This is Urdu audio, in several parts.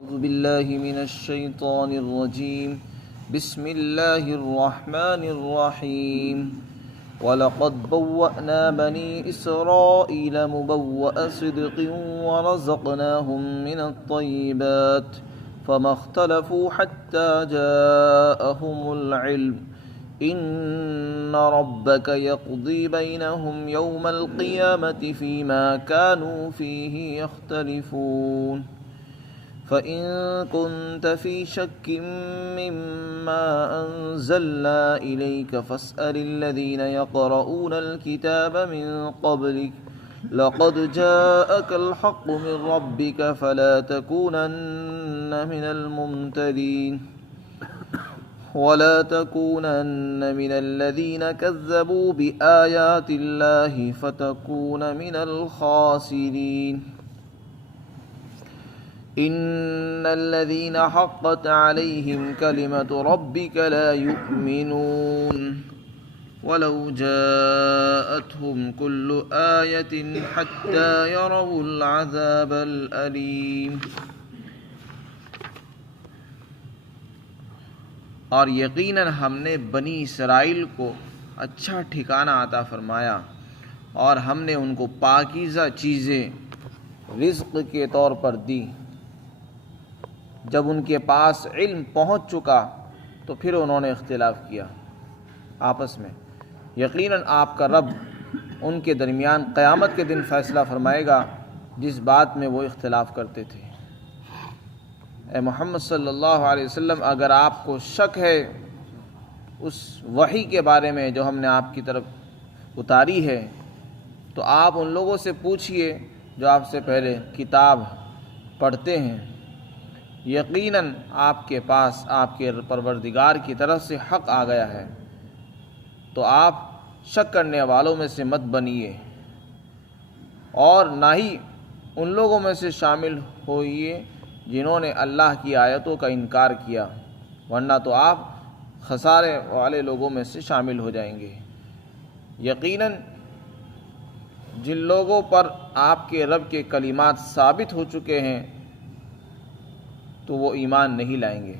أعوذ بالله من الشيطان الرجيم. بسم الله الرحمن الرحيم. ولقد بوأنا بني إسرائيل مبوأ صدق ورزقناهم من الطيبات فما اختلفوا حتى جاءهم العلم إن ربك يقضي بينهم يوم القيامة فيما كانوا فيه يختلفون فإن كنت في شك مما أنزلنا إليك فاسأل الذين يقرؤون الكتاب من قبلك لقد جاءك الحق من ربك فلا تكونن من الممترين ولا تكونن من الذين كذبوا بآيات الله فتكون من الخاسرين إن الذين حقت عليهم كلمة ربك لا يؤمنون ولو جاءتهم كل آية حتى يروا العذاب الأليم. اور یقیناً ہم نے بنی اسرائیل کو اچھا ٹھکانہ عطا فرمایا اور ہم نے ان کو پاکیزہ چیزیں رزق کے طور پر دی. جب ان کے پاس علم پہنچ چکا تو پھر انہوں نے اختلاف کیا آپس میں. یقیناً آپ کا رب ان کے درمیان قیامت کے دن فیصلہ فرمائے گا جس بات میں وہ اختلاف کرتے تھے. اے محمد صلی اللہ علیہ وسلم، اگر آپ کو شک ہے اس وحی کے بارے میں جو ہم نے آپ کی طرف اتاری ہے تو آپ ان لوگوں سے پوچھئے جو آپ سے پہلے کتاب پڑھتے ہیں. یقیناً آپ کے پاس آپ کے پروردگار کی طرف سے حق آ گیا ہے، تو آپ شک کرنے والوں میں سے مت بنیے اور نہ ہی ان لوگوں میں سے شامل ہوئیے جنہوں نے اللہ کی آیتوں کا انکار کیا، ورنہ تو آپ خسارے والے لوگوں میں سے شامل ہو جائیں گے. یقیناً جن لوگوں پر آپ کے رب کے کلمات ثابت ہو چکے ہیں تو وہ ایمان نہیں لائیں گے،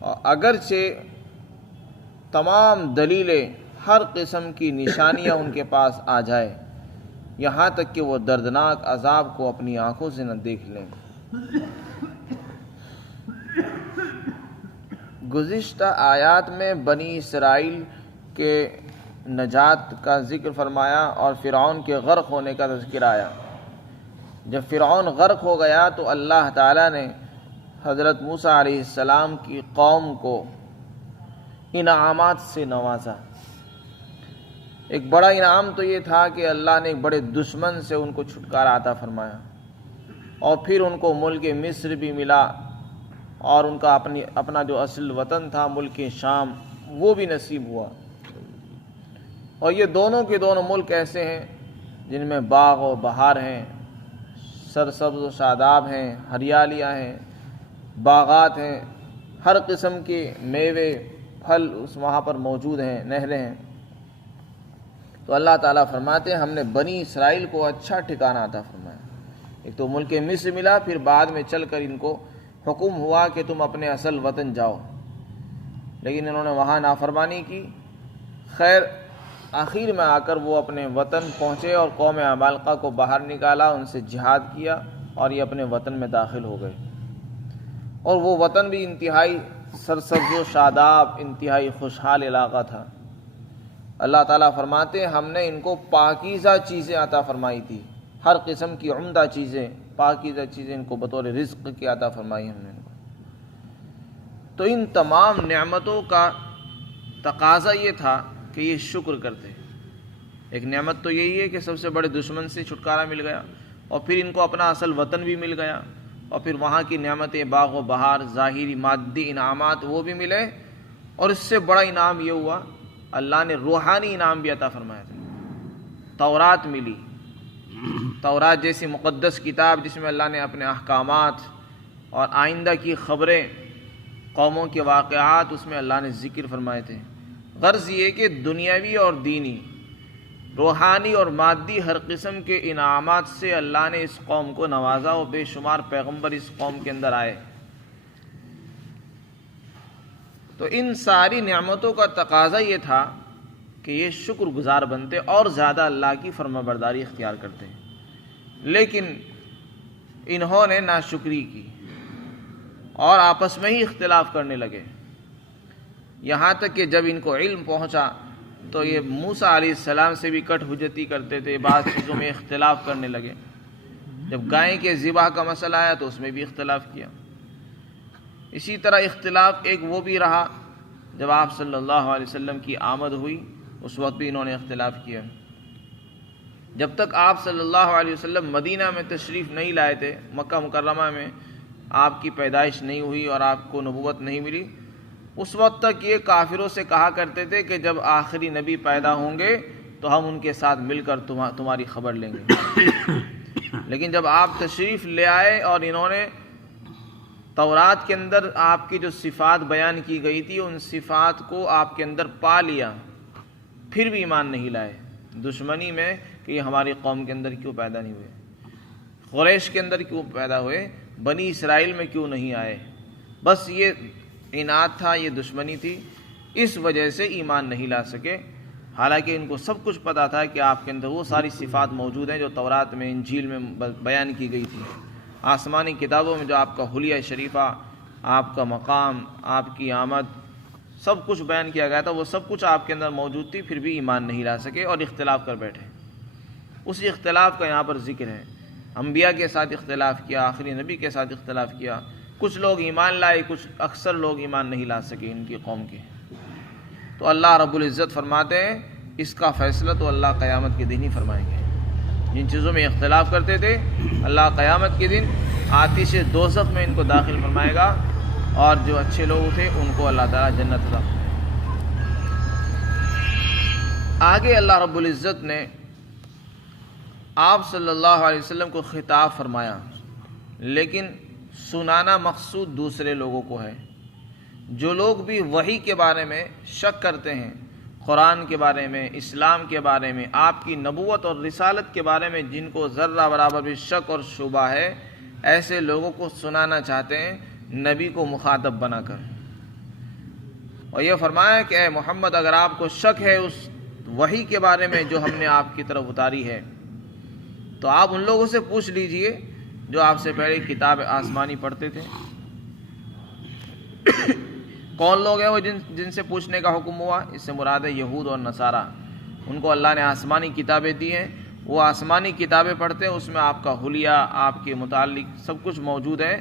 اور اگرچہ تمام دلیلیں ہر قسم کی نشانیاں ان کے پاس آ جائے، یہاں تک کہ وہ دردناک عذاب کو اپنی آنکھوں سے نہ دیکھ لیں. گزشتہ آیات میں بنی اسرائیل کے نجات کا ذکر فرمایا اور فرعون کے غرق ہونے کا تذکرہ آیا. جب فرعون غرق ہو گیا تو اللہ تعالیٰ نے حضرت موسیٰ علیہ السلام کی قوم کو انعامات سے نوازا. ایک بڑا انعام تو یہ تھا کہ اللہ نے ایک بڑے دشمن سے ان کو چھٹکارا عطا فرمایا، اور پھر ان کو ملک مصر بھی ملا، اور ان کا اپنا جو اصل وطن تھا ملک شام وہ بھی نصیب ہوا. اور یہ دونوں کے دونوں ملک ایسے ہیں جن میں باغ و بہار ہیں، سرسبز و شاداب ہیں، ہریالیاں ہیں، باغات ہیں، ہر قسم کے میوے پھل وہاں پر موجود ہیں، نہریں ہیں. تو اللہ تعالیٰ فرماتے ہیں ہم نے بنی اسرائیل کو اچھا ٹھکانہ عطا فرمایا. ایک تو ملک مصر ملا، پھر بعد میں چل کر ان کو حکم ہوا کہ تم اپنے اصل وطن جاؤ، لیکن انہوں نے وہاں نافرمانی کی. خیر آخر میں آ کر وہ اپنے وطن پہنچے اور قوم عمالقہ کو باہر نکالا، ان سے جہاد کیا اور یہ اپنے وطن میں داخل ہو گئے. اور وہ وطن بھی انتہائی سرسبز و شاداب، انتہائی خوشحال علاقہ تھا. اللہ تعالیٰ فرماتے ہیں ہم نے ان کو پاکیزہ چیزیں عطا فرمائی تھی، ہر قسم کی عمدہ چیزیں، پاکیزہ چیزیں ان کو بطور رزق کی عطا فرمائی ہم نے ان کو. تو ان تمام نعمتوں کا تقاضا یہ تھا کہ یہ شکر کرتے. ایک نعمت تو یہی ہے کہ سب سے بڑے دشمن سے چھٹکارا مل گیا، اور پھر ان کو اپنا اصل وطن بھی مل گیا، اور پھر وہاں کی نعمتیں، باغ و بہار، ظاہری مادی انعامات وہ بھی ملے، اور اس سے بڑا انعام یہ ہوا اللہ نے روحانی انعام بھی عطا فرمایا تھا. تورات ملی، تورات جیسی مقدس کتاب جس میں اللہ نے اپنے احکامات اور آئندہ کی خبریں، قوموں کے واقعات اس میں اللہ نے ذکر فرمائے تھے. غرض یہ کہ دنیاوی اور دینی روحانی اور مادی ہر قسم کے انعامات سے اللہ نے اس قوم کو نوازا اور بے شمار پیغمبر اس قوم کے اندر آئے. تو ان ساری نعمتوں کا تقاضا یہ تھا کہ یہ شکر گزار بنتے اور زیادہ اللہ کی فرما برداری اختیار کرتے. لیکن انہوں نے ناشکری کی اور آپس میں ہی اختلاف کرنے لگے، یہاں تک کہ جب ان کو علم پہنچا تو یہ موسیٰ علیہ السلام سے بھی کٹ حجتی کرتے تھے، بعض چیزوں میں اختلاف کرنے لگے. جب گائے کے ذبح کا مسئلہ آیا تو اس میں بھی اختلاف کیا. اسی طرح اختلاف ایک وہ بھی رہا جب آپ صلی اللہ علیہ وسلم کی آمد ہوئی، اس وقت بھی انہوں نے اختلاف کیا. جب تک آپ صلی اللہ علیہ وسلم مدینہ میں تشریف نہیں لائے تھے، مکہ مکرمہ میں آپ کی پیدائش نہیں ہوئی اور آپ کو نبوت نہیں ملی، اس وقت تک یہ کافروں سے کہا کرتے تھے کہ جب آخری نبی پیدا ہوں گے تو ہم ان کے ساتھ مل کر تمہاری خبر لیں گے. لیکن جب آپ تشریف لے آئے اور انہوں نے تورات کے اندر آپ کی جو صفات بیان کی گئی تھی ان صفات کو آپ کے اندر پا لیا، پھر بھی ایمان نہیں لائے. دشمنی میں کہ یہ ہماری قوم کے اندر کیوں پیدا نہیں ہوئے، قریش کے اندر کیوں پیدا ہوئے، بنی اسرائیل میں کیوں نہیں آئے. بس یہ عناد تھا، یہ دشمنی تھی، اس وجہ سے ایمان نہیں لا سکے. حالانکہ ان کو سب کچھ پتا تھا کہ آپ کے اندر وہ ساری صفات موجود ہیں جو تورات میں، انجیل میں بیان کی گئی تھی. آسمانی کتابوں میں جو آپ کا حلیہ شریفہ، آپ کا مقام، آپ کی آمد، سب کچھ بیان کیا گیا تھا، وہ سب کچھ آپ کے اندر موجود تھی، پھر بھی ایمان نہیں لا سکے اور اختلاف کر بیٹھے. اسی اختلاف کا یہاں پر ذکر ہے. انبیاء کے ساتھ اختلاف کیا، آخری نبی کے ساتھ اختلاف کیا. کچھ لوگ ایمان لائے، کچھ اکثر لوگ ایمان نہیں لا سکے ان کی قوم کے. تو اللہ رب العزت فرماتے ہیں اس کا فیصلہ تو اللہ قیامت کے دن ہی فرمائیں گے. جن چیزوں میں اختلاف کرتے تھے اللہ قیامت کے دن آتش دوزخ میں ان کو داخل فرمائے گا، اور جو اچھے لوگ تھے ان کو اللہ تعالیٰ جنت عطا فرمائے گا. آگے اللہ رب العزت نے آپ صلی اللہ علیہ وسلم کو خطاب فرمایا، لیکن سنانا مقصود دوسرے لوگوں کو ہے. جو لوگ بھی وحی کے بارے میں شک کرتے ہیں، قرآن کے بارے میں، اسلام کے بارے میں، آپ کی نبوت اور رسالت کے بارے میں جن کو ذرہ برابر بھی شک اور شبہ ہے، ایسے لوگوں کو سنانا چاہتے ہیں نبی کو مخاطب بنا کر. اور یہ فرمایا کہ اے محمد اگر آپ کو شک ہے اس وحی کے بارے میں جو ہم نے آپ کی طرف اتاری ہے تو آپ ان لوگوں سے پوچھ لیجئے جو آپ سے پہلے کتاب آسمانی پڑھتے تھے. کون لوگ ہیں وہ جن سے پوچھنے کا حکم ہوا؟ اس سے مراد ہے یہود اور نصارہ. ان کو اللہ نے آسمانی کتابیں دی ہیں، وہ آسمانی کتابیں پڑھتے ہیں، اس میں آپ کا حلیہ، آپ کے متعلق سب کچھ موجود ہے.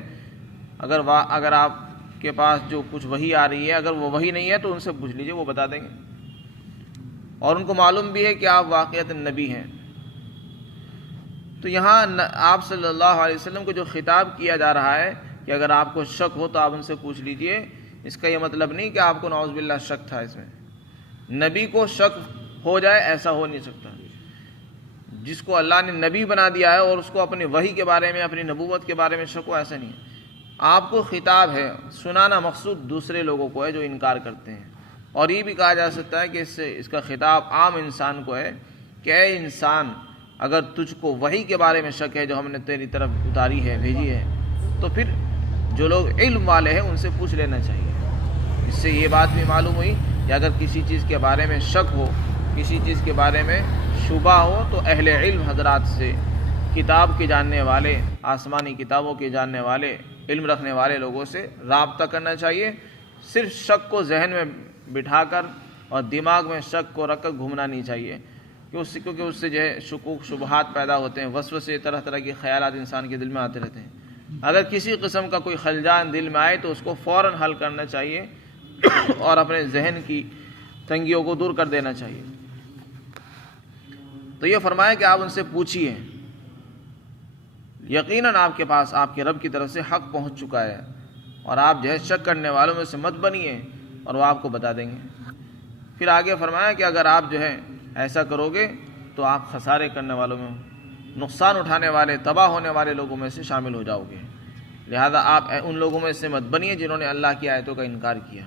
اگر آپ کے پاس جو کچھ وحی آ رہی ہے اگر وہ وحی نہیں ہے تو ان سے پوچھ لیجئے، وہ بتا دیں گے. اور ان کو معلوم بھی ہے کہ آپ واقعتاً نبی ہیں. تو یہاں آپ صلی اللہ علیہ وسلم کو جو خطاب کیا جا رہا ہے کہ اگر آپ کو شک ہو تو آپ ان سے پوچھ لیجئے، اس کا یہ مطلب نہیں کہ آپ کو نعوذ باللہ شک تھا. اس میں نبی کو شک ہو جائے ایسا ہو نہیں سکتا. جس کو اللہ نے نبی بنا دیا ہے اور اس کو اپنی وحی کے بارے میں، اپنی نبوت کے بارے میں شک ہو، ایسا نہیں ہے. آپ کو خطاب ہے، سنانا مقصود دوسرے لوگوں کو ہے جو انکار کرتے ہیں. اور یہ بھی کہا جا سکتا ہے کہ اس کا خطاب عام انسان کو ہے کہ اے انسان اگر تجھ کو وحی کے بارے میں شک ہے جو ہم نے تیری طرف اتاری ہے، بھیجی ہے، تو پھر جو لوگ علم والے ہیں ان سے پوچھ لینا چاہیے. اس سے یہ بات بھی معلوم ہوئی کہ اگر کسی چیز کے بارے میں شک ہو، کسی چیز کے بارے میں شبہ ہو تو اہل علم حضرات سے، کتاب کے جاننے والے، آسمانی کتابوں کے جاننے والے، علم رکھنے والے لوگوں سے رابطہ کرنا چاہیے. صرف شک کو ذہن میں بٹھا کر اور دماغ میں شک کو رکھ کر گھومنا نہیں چاہیے، کیونکہ اس سے جو ہے شکوک شبہات پیدا ہوتے ہیں، وسوسے، طرح طرح کے خیالات انسان کے دل میں آتے رہتے ہیں. اگر کسی قسم کا کوئی خلجان دل میں آئے تو اس کو فوراً حل کرنا چاہیے اور اپنے ذہن کی تنگیوں کو دور کر دینا چاہیے. تو یہ فرمایا کہ آپ ان سے پوچھیے، یقیناً آپ کے پاس آپ کے رب کی طرف سے حق پہنچ چکا ہے، اور آپ جو ہے شک کرنے والوں میں سے مت بنیے، اور وہ آپ کو بتا دیں گے. پھر آگے فرمایا کہ اگر آپ جو ہے ایسا کرو گے تو آپ خسارے کرنے والوں میں، نقصان اٹھانے والے، تباہ ہونے والے لوگوں میں سے شامل ہو جاؤ گے. لہذا آپ ان لوگوں میں سے مت بنیے جنہوں نے اللہ کی آیتوں کا انکار کیا.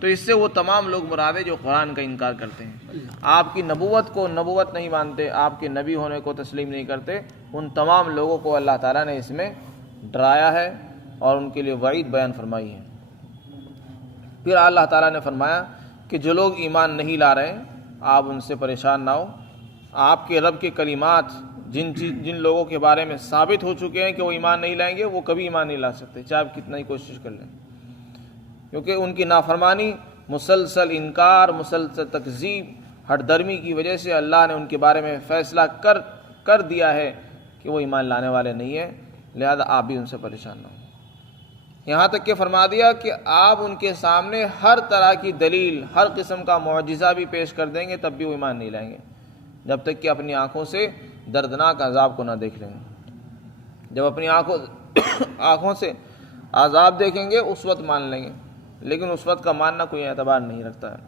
تو اس سے وہ تمام لوگ مراد ہیں جو قرآن کا انکار کرتے ہیں، آپ کی نبوت کو نبوت نہیں مانتے، آپ کے نبی ہونے کو تسلیم نہیں کرتے، ان تمام لوگوں کو اللہ تعالیٰ نے اس میں ڈرایا ہے اور ان کے لیے وعید بیان فرمائی ہے۔ پھر اللہ تعالیٰ نے فرمایا کہ جو لوگ ایمان نہیں لا رہے ہیں آپ ان سے پریشان نہ ہو، آپ کے رب کے کلمات جن لوگوں کے بارے میں ثابت ہو چکے ہیں کہ وہ ایمان نہیں لائیں گے، وہ کبھی ایمان نہیں لا سکتے چاہے آپ کتنا ہی کوشش کر لیں، کیونکہ ان کی نافرمانی، مسلسل انکار، مسلسل تکذیب، ہٹ درمی کی وجہ سے اللہ نے ان کے بارے میں فیصلہ کر دیا ہے کہ وہ ایمان لانے والے نہیں ہیں، لہذا آپ بھی ان سے پریشان نہ ہوں۔ یہاں تک کہ فرما دیا کہ آپ ان کے سامنے ہر طرح کی دلیل، ہر قسم کا معجزہ بھی پیش کر دیں گے تب بھی وہ ایمان نہیں لائیں گے، جب تک کہ اپنی آنکھوں سے دردناک عذاب کو نہ دیکھ لیں گے۔ جب اپنی آنکھوں سے عذاب دیکھیں گے اس وقت مان لیں گے، لیکن اس وقت کا ماننا کوئی اعتبار نہیں رکھتا ہے۔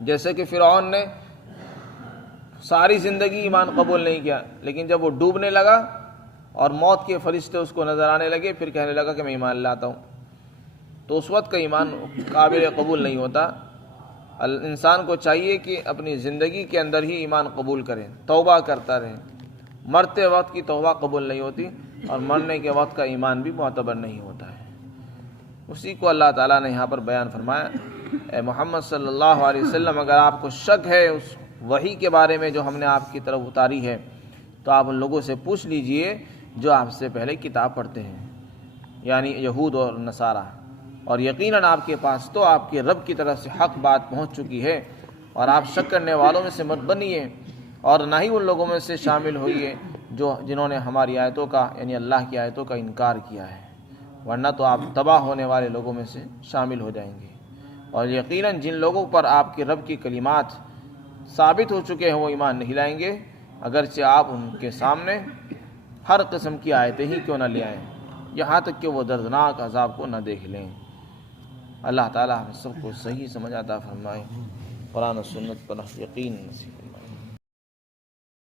جیسے کہ فرعون نے ساری زندگی ایمان قبول نہیں کیا، لیکن جب وہ ڈوبنے لگا اور موت کے فرشتے اس کو نظر آنے لگے، پھر کہنے لگا کہ میں ایمان لاتا ہوں، تو اس وقت کا ایمان قابل قبول نہیں ہوتا۔ انسان کو چاہیے کہ اپنی زندگی کے اندر ہی ایمان قبول کرے، توبہ کرتا رہے۔ مرتے وقت کی توبہ قبول نہیں ہوتی اور مرنے کے وقت کا ایمان بھی معتبر نہیں ہوتا ہے۔ اسی کو اللہ تعالیٰ نے یہاں پر بیان فرمایا، اے محمد صلی اللہ علیہ وسلم، اگر آپ کو شک ہے اس وحی کے بارے میں جو ہم نے آپ کی طرف اتاری ہے تو آپ ان لوگوں سے پوچھ لیجئے جو آپ سے پہلے کتاب پڑھتے ہیں، یعنی یہود اور نصارہ، اور یقیناً آپ کے پاس تو آپ کے رب کی طرف سے حق بات پہنچ چکی ہے، اور آپ شک کرنے والوں میں سے مت بنیے اور نہ ہی ان لوگوں میں سے شامل ہوئیے جنہوں نے ہماری آیتوں کا، یعنی اللہ کی آیتوں کا انکار کیا ہے، ورنہ تو آپ تباہ ہونے والے لوگوں میں سے شامل ہو جائیں گے۔ اور یقیناً جن لوگوں پر آپ کے رب کی کلمات ثابت ہو چکے ہیں وہ ایمان نہیں لائیں گے، اگرچہ آپ ان کے سامنے ہر قسم کی آیتیں ہی کیوں نہ لے آئیں، یہاں تک کہ وہ دردناک عذاب کو نہ دیکھ لیں۔ اللہ تعالیٰ ہم سب کو صحیح سمجھ عطا فرمائے، قرآن و سنت پر یقین نصیب فرمائے۔